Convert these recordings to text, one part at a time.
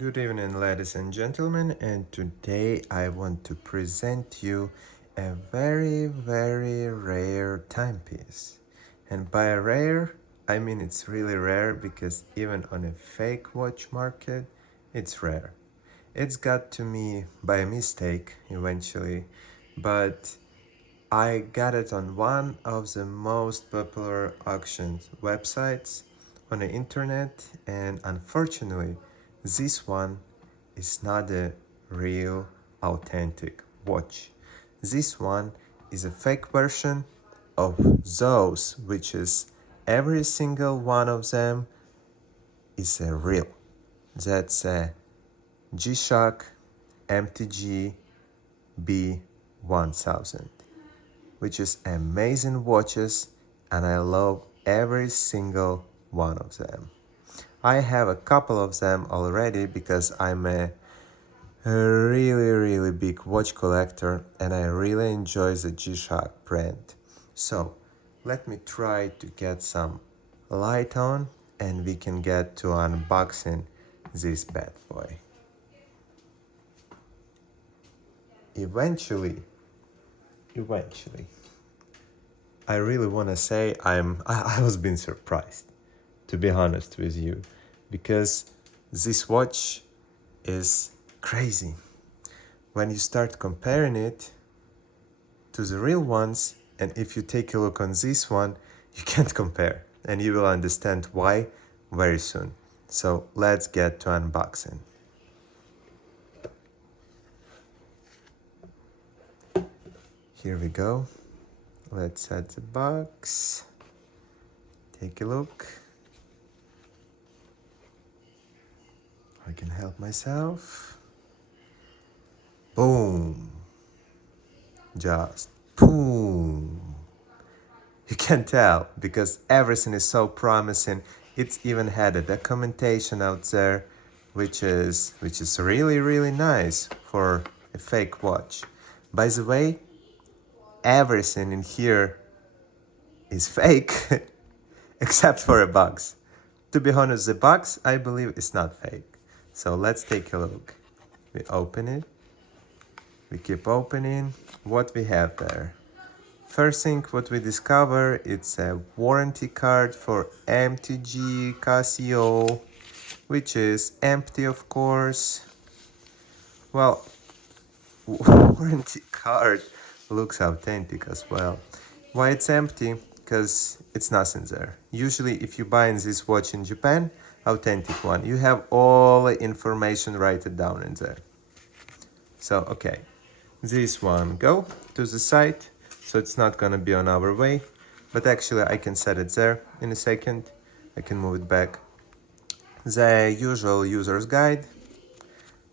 Good evening, ladies and gentlemen, and today I want to present you a very rare timepiece. And by rare, I mean it's really rare because even on a fake watch market, it's rare. It's got to me by mistake eventually, but I got it on one of the most popular auction websites on the internet, and unfortunately, this one is not a real, authentic watch. This one is a fake version of those, which is every single one of them is a real. That's a G-Shock MTG B1000, which is amazing watches, and I love every single one of them. I have a couple of them already because I'm a really big watch collector and I really enjoy the G-Shock brand. So let me try to get some light on and we can get to unboxing this bad boy. Eventually, I really want to say I was being surprised, to be honest with you, because this watch is crazy. When you start comparing it to the real ones, and if you take a look on this one, you can't compare, and you will understand why very soon. So let's get to unboxing. Here we go. Let's set the box. Take a look. I can help myself. Boom. Just boom. You can tell because everything is so promising. It's even had a documentation out there, which is really nice for a fake watch. By the way, everything in here is fake except for a box. To be honest, the box I believe is not fake. So let's take a look. We open it. We keep opening. What we have there? First thing what we discover, it's a warranty card for MTG Casio, which is empty of course. Well, warranty card looks authentic as well. Why it's empty? Because it's nothing there. Usually if you buy this watch in Japan, authentic one, you have all the information written down in there. So okay, this one go to the side, so it's not gonna be on our way, but actually I can set it there in a second. I can move it back. The usual user's guide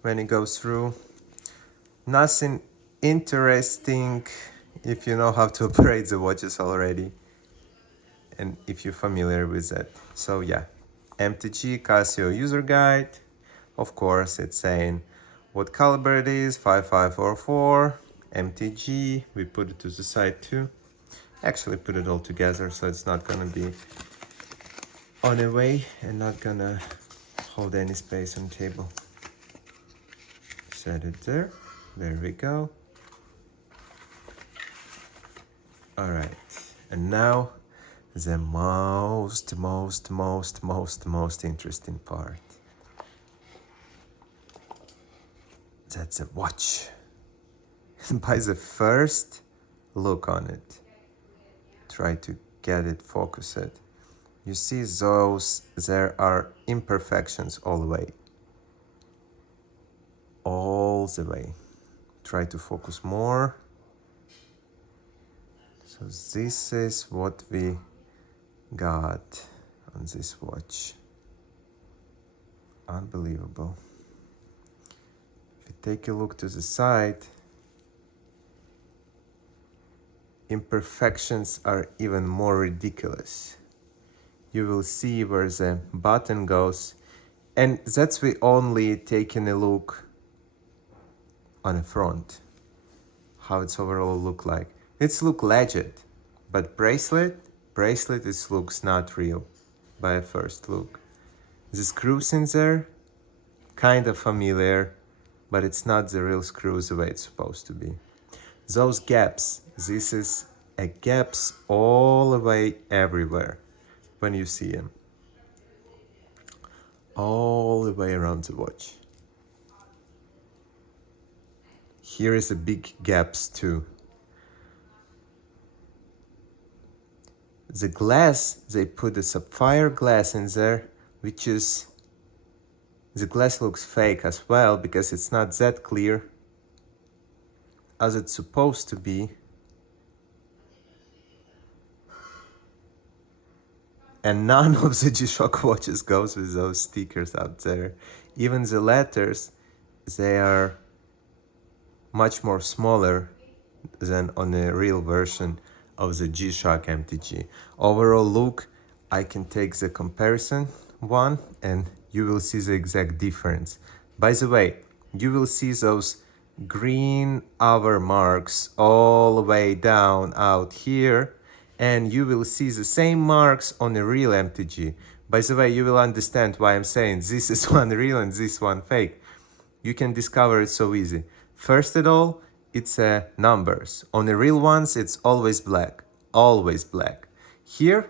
when it goes through. Nothing interesting if you know how to operate the watches already and if you're familiar with that. So yeah, MTG Casio user guide. Of course, it's saying what caliber it is, 5544, MTG. We put it to the side too. Actually put it all together so it's not gonna be on a way and not gonna hold any space on the table. Set it there. There we go. All right, and now the most interesting part. That's a watch. By the first look on it, try to get it focused. You see there are imperfections all the way. All the way. Try to focus more. So this is what we got on this watch. Unbelievable. If you take a look to the side, imperfections are even more ridiculous. You will see where the button goes, and that's we only taking a look on the front, how it's overall look like. It's look legit, but bracelet it looks not real by a first look. The screws in there, kind of familiar, but it's not the real screws the way it's supposed to be. Those gaps, this is a gaps all the way everywhere when you see them. All the way around the watch. Here is a big gaps too. The glass, they put a sapphire glass in there, which is, the glass looks fake as well because it's not that clear as it's supposed to be. And none of the G-Shock watches goes with those stickers out there. Even the letters, they are much more smaller than on a real version of the G-Shock MTG. Overall look, I can take the comparison one and you will see the exact difference. By the way, you will see those green hour marks all the way down out here, and you will see the same marks on a real MTG. By the way, you will understand why I'm saying this is one real and this one fake. You can discover it so easy. First of all, it's numbers. On the real ones, it's always black. Always black. Here,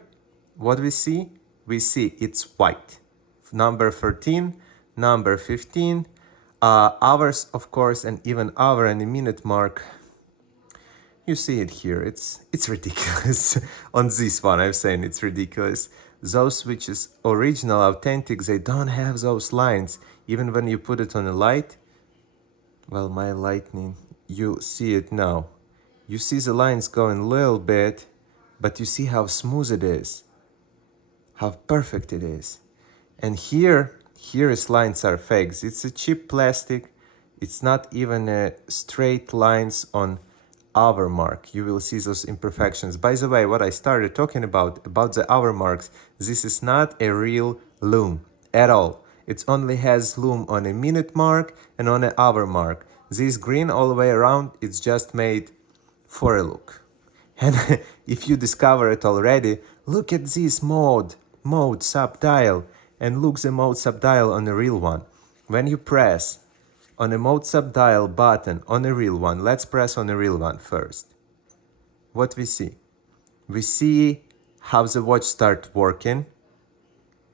what we see it's white. Number 13, number 15, hours, of course, and even hour and a minute mark. You see it here. It's ridiculous. On this one, I'm saying it's ridiculous. Those which is original, authentic, they don't have those lines. Even when you put it on a light, well, my lightning, you see it now. You see the lines going a little bit, but you see how smooth it is, how perfect it is. And here is lines are fakes. It's a cheap plastic. It's not even a straight lines on hour mark. You will see those imperfections. By the way, what I started talking about the hour marks, this is not a real loom at all. It only has loom on a minute mark and on an hour mark. This green all the way around, it's just made for a look. And if you discover it already, look at this mode subdial, and look the mode subdial on the real one. When you press on a mode subdial button on a real one, let's press on a real one first. What we see? We see how the watch start working,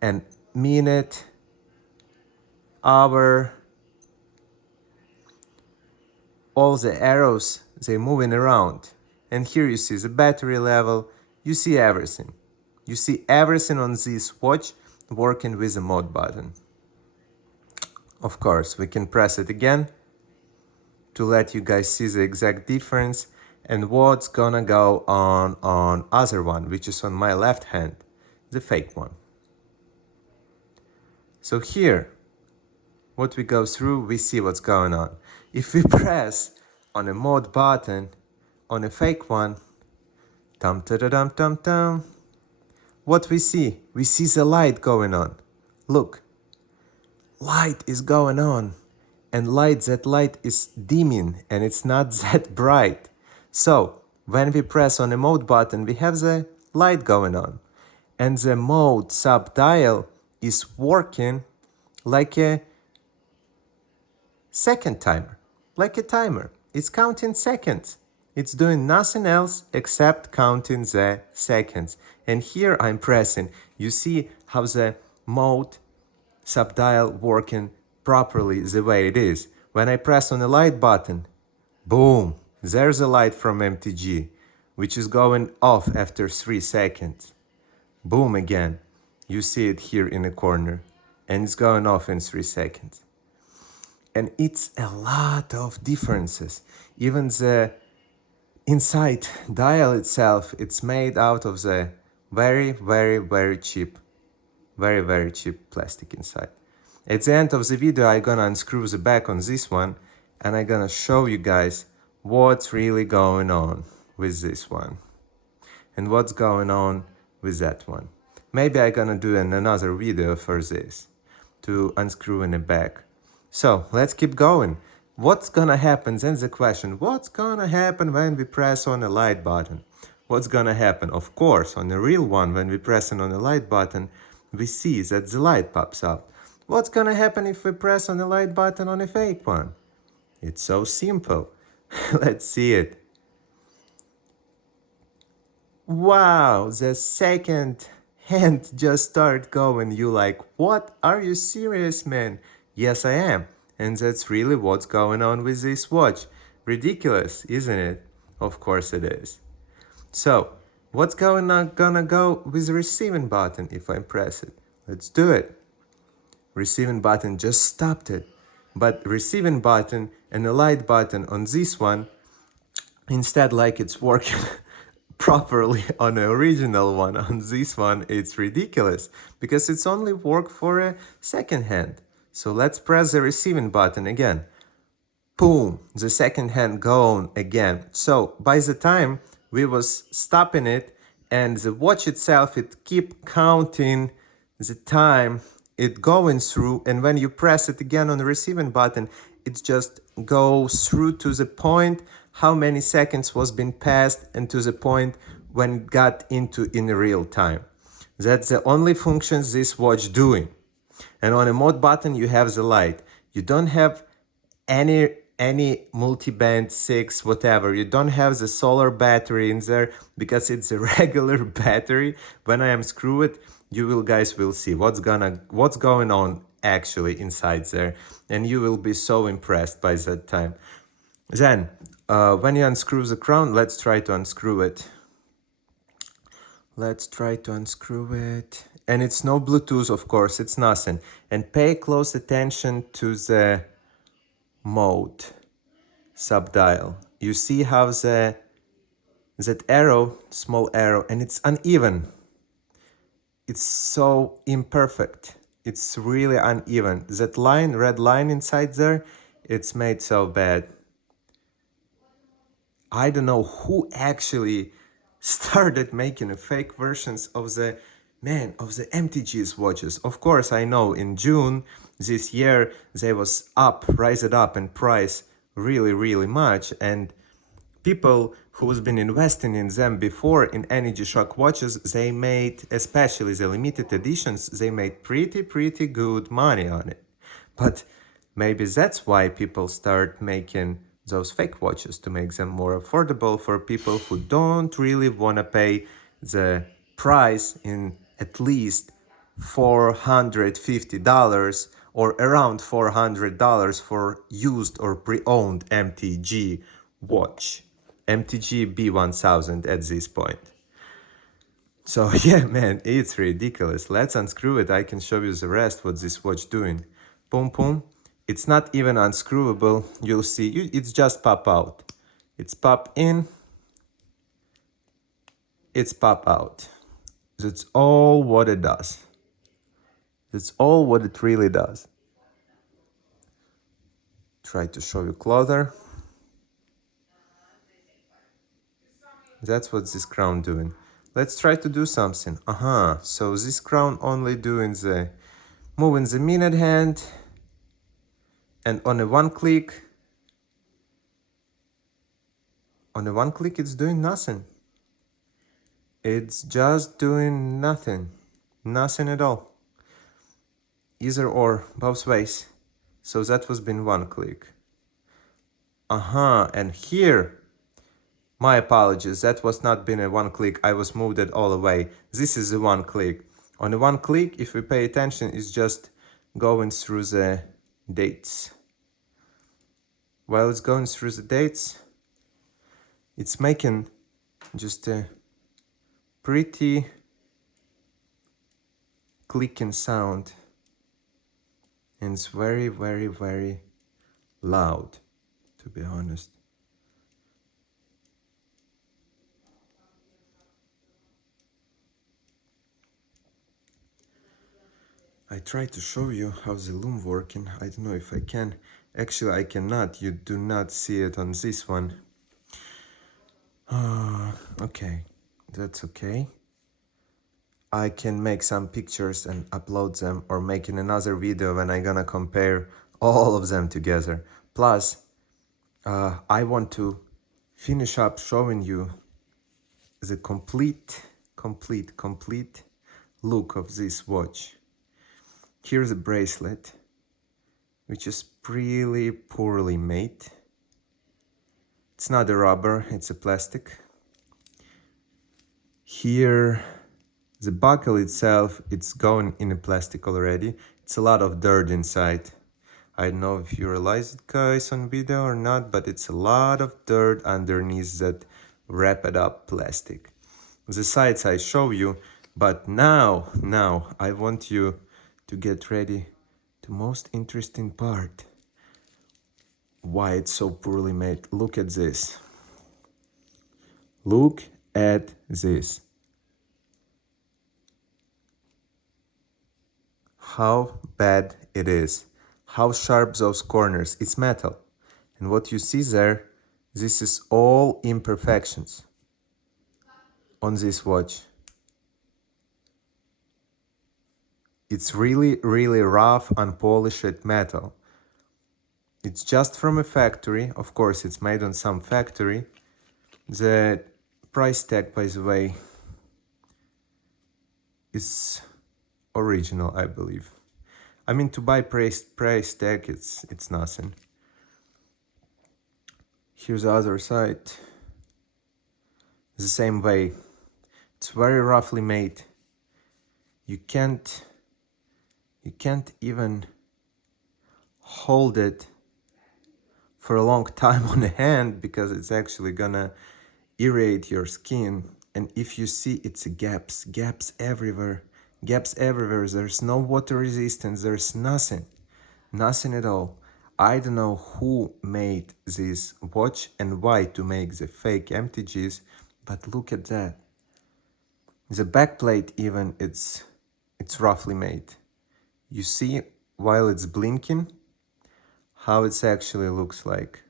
and minute, hour, all the arrows, they're moving around. And here you see the battery level, you see everything. You see everything on this watch working with the mode button. Of course, we can press it again to let you guys see the exact difference and what's gonna go on other one, which is on my left hand, the fake one. So here, what we go through, we see what's going on. If we press on a mode button on a fake one, tam-ta-da-dum-tum-tum, what we see? We see the light going on. Look, light is going on, and that light is dimming, and it's not that bright. So when we press on a mode button, we have the light going on, and the mode subdial is working like a second timer, like a timer. It's counting seconds. It's doing nothing else except counting the seconds. And here I'm pressing. You see how the mode subdial working properly the way it is. When I press on the light button, boom, there's a light from MTG, which is going off after 3 seconds. Boom again. You see it here in the corner, and it's going off in 3 seconds. And it's a lot of differences. Even the inside dial itself, it's made out of the very cheap plastic inside. At the end of the video, I'm gonna unscrew the back on this one, and I'm gonna show you guys what's really going on with this one and what's going on with that one. Maybe I'm gonna do another video for this to unscrew in the back. So let's keep going. What's gonna happen? Then the question, what's gonna happen when we press on the light button? What's gonna happen? Of course, on the real one, when we press on the light button, we see that the light pops up. What's gonna happen if we press on the light button on a fake one? It's so simple. Let's see it. Wow, the second hand just started going. You like, what? Are you serious, man? Yes, I am. And that's really what's going on with this watch. Ridiculous, isn't it? Of course it is. So, what's gonna go with the receiving button if I press it? Let's do it. Receiving button just stopped it. But receiving button and the light button on this one, instead like it's working properly on the original one, on this one it's ridiculous because it's only work for a second hand. So let's press the receiving button again. Boom, the second hand gone again. So by the time we was stopping it and the watch itself, it keep counting the time it going through, and when you press it again on the receiving button, it just goes through to the point how many seconds was been passed and to the point when it got into in real time. That's the only functions this watch doing. And on a mode button you have the light. You don't have any multi-band 6 whatever. You don't have the solar battery in there because it's a regular battery. When I unscrew it, you guys will see what's going on actually inside there, and you will be so impressed by that time. Then when you unscrew the crown, let's try to unscrew it. Let's try to unscrew it. And it's no Bluetooth, of course, it's nothing. And pay close attention to the mode subdial. You see how that arrow, small arrow, and it's uneven. It's so imperfect. It's really uneven. That line, red line inside there, it's made so bad. I don't know who actually started making fake versions of the MTG's watches. Of course, I know in June this year they was raised up in price really much, and people who's been investing in them before in Energy Shock watches, they made, especially the limited editions, they made pretty good money on it. But maybe that's why people start making those fake watches, to make them more affordable for people who don't really want to pay the price in at least $450 or around $400 for used or pre-owned MTG watch. MTG B1000 at this point. So yeah, man, it's ridiculous. Let's unscrew it. I can show you the rest what this watch doing. Boom. It's not even unscrewable. You'll see. It's just pop out. It's pop in. It's pop out. That's all what it does. That's all what it really does. Try to show you closer. That's what this crown doing. Let's try to do something. So this crown only doing moving the minute hand, and on a one click it's doing nothing. It's just doing nothing at all. Either or, both ways. So that was been one click. And here, my apologies, that was not been a one click, I was moved it all away. This is the one click. On the one click, if we pay attention, it's just going through the dates. While it's going through the dates, it's making just a pretty clicking sound. And it's very loud, to be honest. I try to show you how the loom working. I don't know if I can. Actually, I cannot. You do not see it on this one. Okay, that's okay. I can make some pictures and upload them, or make in another video when I'm gonna compare all of them together. Plus, I want to finish up showing you the complete look of this watch. Here's a bracelet, which is really poorly made. It's not a rubber, it's a plastic. Here, the buckle itself, it's going in a plastic already. It's a lot of dirt inside. I don't know if you realize it, guys, on video or not, but it's a lot of dirt underneath that wrapped up plastic. The sides I show you, but now I want you to get ready to most interesting part. Why it's so poorly made. Look at this. Look at this. How bad it is. How sharp those corners. It's metal. And what you see there, this is all imperfections on this watch. It's really, really rough, unpolished metal. It's just from a factory. Of course, it's made on some factory. The price tag, by the way, is original, I believe. I mean, to buy price tag, it's nothing. Here's the other side. The same way. It's very roughly made. You can't even hold it for a long time on the hand because it's actually gonna irritate your skin. And if you see, it's gaps everywhere. Gaps everywhere. There's no water resistance. There's nothing at all. I don't know who made this watch and why to make the fake MTGs, but look at that. The backplate even, it's roughly made. You see, while it's blinking, how it actually looks like.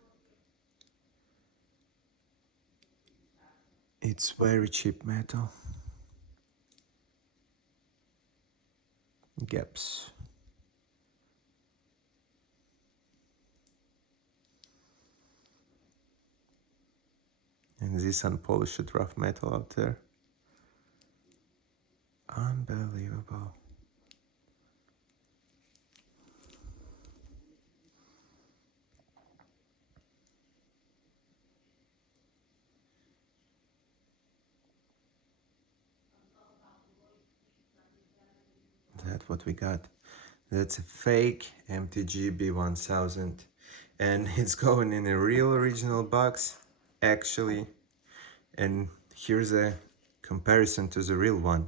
It's very cheap metal. Gaps. And this unpolished rough metal out there. Unbelievable. That's what we got. That's a fake MTG B1000. And it's going in a real original box, actually. And here's a comparison to the real one.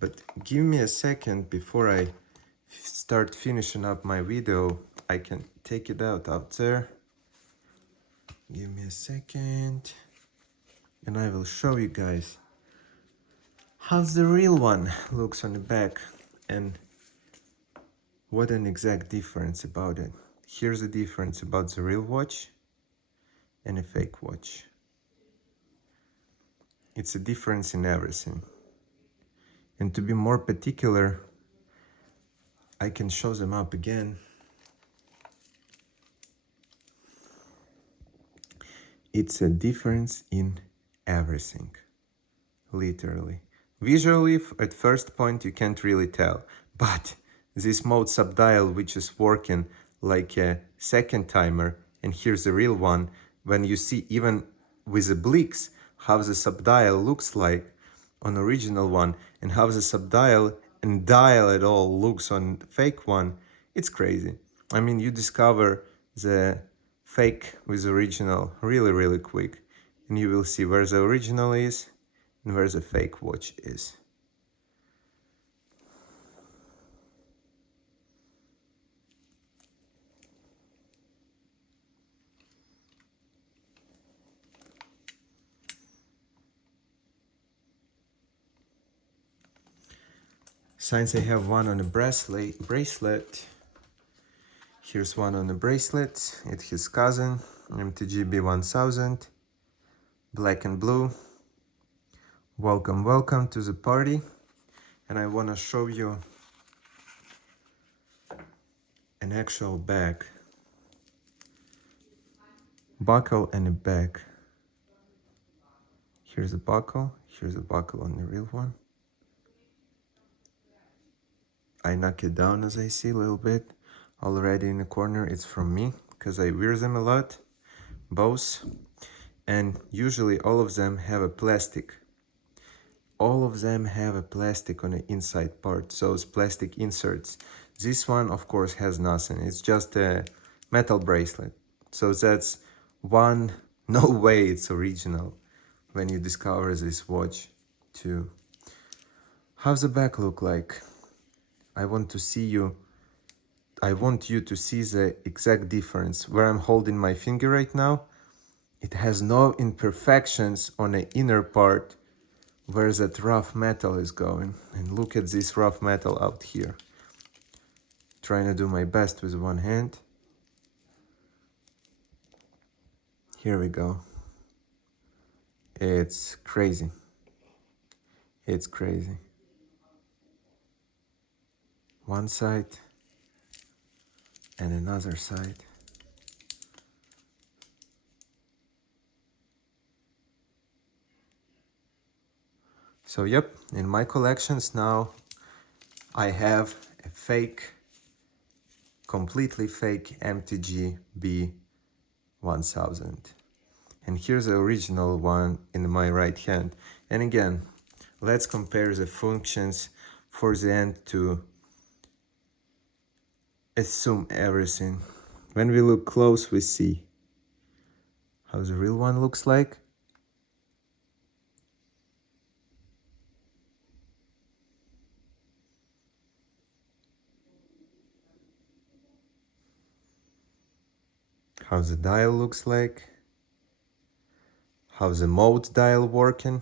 But give me a second before I start finishing up my video. I can take it out there. Give me a second. And I will show you guys how the real one looks on the back and what an exact difference about it. Here's the difference about the real watch and a fake watch. It's a difference in everything. And to be more particular, I can show them up again. It's a difference in everything, literally. Visually, at first point, you can't really tell, but this mode subdial, which is working like a second timer, and here's the real one, when you see even with the blicks how the subdial looks like on original one and how the subdial and dial at all looks on fake one, it's crazy. I mean, you discover the fake with original really, really quick, and you will see where the original is and where the fake watch is. Since I have one on a bracelet, here's one on a bracelet. It's his cousin, MTG B1000, black and blue. Welcome, welcome to the party. And I want to show you an actual bag. Buckle and a bag. Here's a buckle on the real one. I knock it down as I see a little bit already in the corner. It's from me because I wear them a lot, both. And usually all of them have a plastic. All of them have a plastic on the inside part, so it's plastic inserts. This one, of course, has nothing. It's just a metal bracelet. So that's one, no way it's original when you discover this watch too. How's the back look like? I want you to see the exact difference. Where I'm holding my finger right now, it has no imperfections on the inner part where that rough metal is going. And look at this rough metal out here. Trying to do my best with one hand. Here we go. It's crazy. It's crazy. One side and another side. So yep, in my collections now I have a fake, completely fake MTG B1000. And here's the original one in my right hand. And again, let's compare the functions for the end to assume everything. When we look close, we see how the real one looks like. How the dial looks like. How the mode dial working.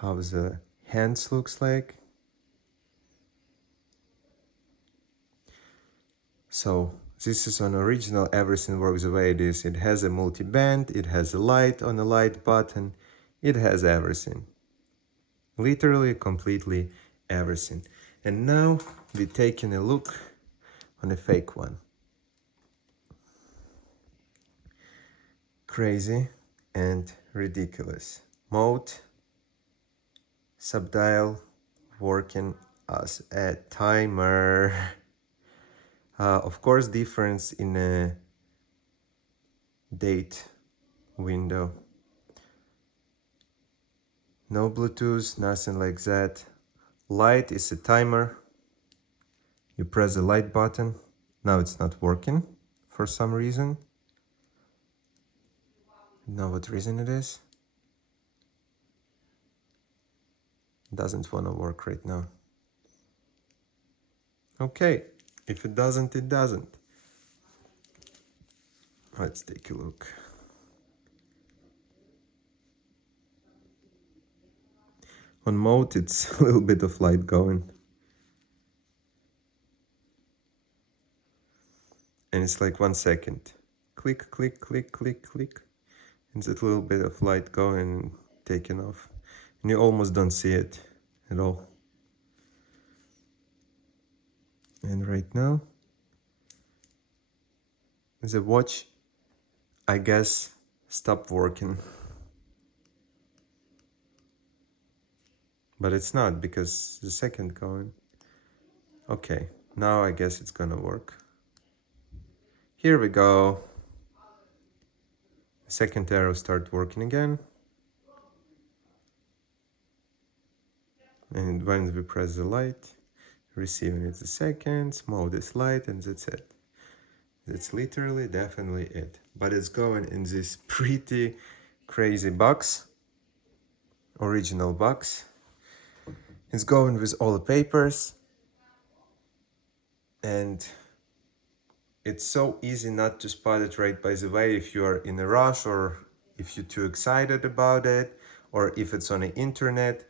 How the hands looks like. So this is on original, everything works the way it is. It has a multi-band, it has a light on the light button, it has everything. Literally, completely everything. And now we're taking a look on a fake one. Crazy and ridiculous. Mode, subdial, working as a timer. Of course, difference in a date window. No Bluetooth, nothing like that. Light is a timer. You press the light button. Now it's not working for some reason. Know what reason it is? Doesn't want to work right now. Okay, if it doesn't, it doesn't. Let's take a look. On mode, it's a little bit of light going. And it's like 1 second. Click, click, click, click, click. And that little bit of light going and taking off. And you almost don't see it at all. And right now, the watch, I guess, stopped working. But it's not, because the second going. Okay, now I guess it's gonna work. Here we go. The second arrow start working again. And when we press the light, receiving it the seconds, mode is light, and that's it. That's literally, definitely it. But it's going in this pretty crazy box, original box. It's going with all the papers. And it's so easy not to spot it right by the way if you are in a rush or if you're too excited about it or if it's on the internet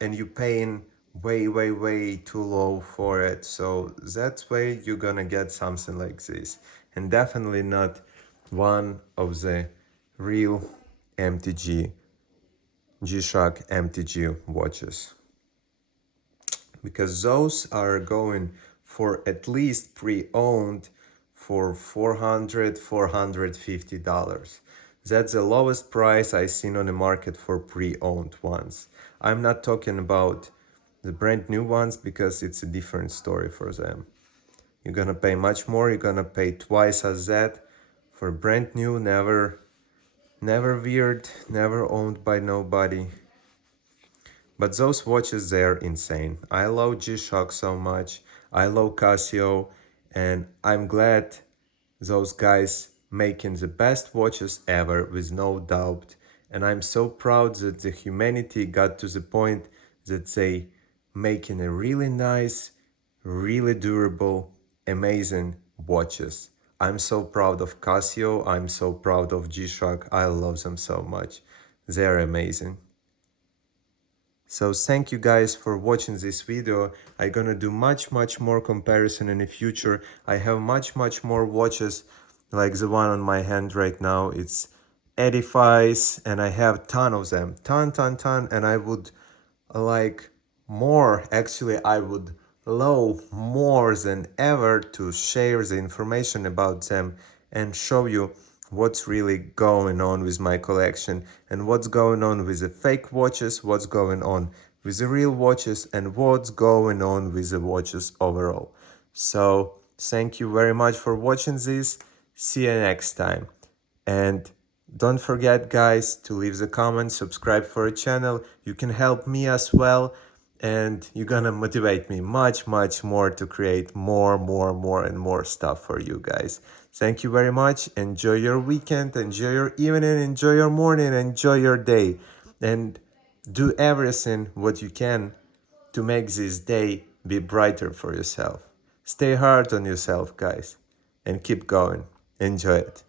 and you're paying way too low for it. So that's way you're gonna get something like this, and definitely not one of the real MTG G-Shock MTG watches, because those are going for at least pre-owned for $450. That's the lowest price I've seen on the market for pre-owned ones. I'm not talking about the brand new ones because it's a different story for them. You're gonna pay much more, you're gonna pay twice as that for brand new, never weird, never owned by nobody. But those watches, they're insane. I love G-Shock so much. I love Casio, and I'm glad those guys making the best watches ever with no doubt. And I'm so proud that the humanity got to the point that they making a really nice, really durable, amazing watches. I'm so proud of Casio. I'm so proud of G-Shock. I love them so much. They're amazing. So thank you guys for watching this video. I'm gonna do much more comparison in the future. I have much more watches like the one on my hand right now. It's edifies and I have ton of them, ton, and I would like more. Actually, I would love more than ever to share the information about them and show you what's really going on with my collection and what's going on with the fake watches, what's going on with the real watches, and what's going on with the watches overall. So thank you very much for watching this. See you next time. And don't forget, guys, to leave the comment, subscribe for a channel. You can help me as well. And you're gonna motivate me much more to create more and more stuff for you guys. Thank you very much. Enjoy your weekend, enjoy your evening, enjoy your morning, enjoy your day. And do everything what you can to make this day be brighter for yourself. Stay hard on yourself, guys, and keep going. Enjoy it.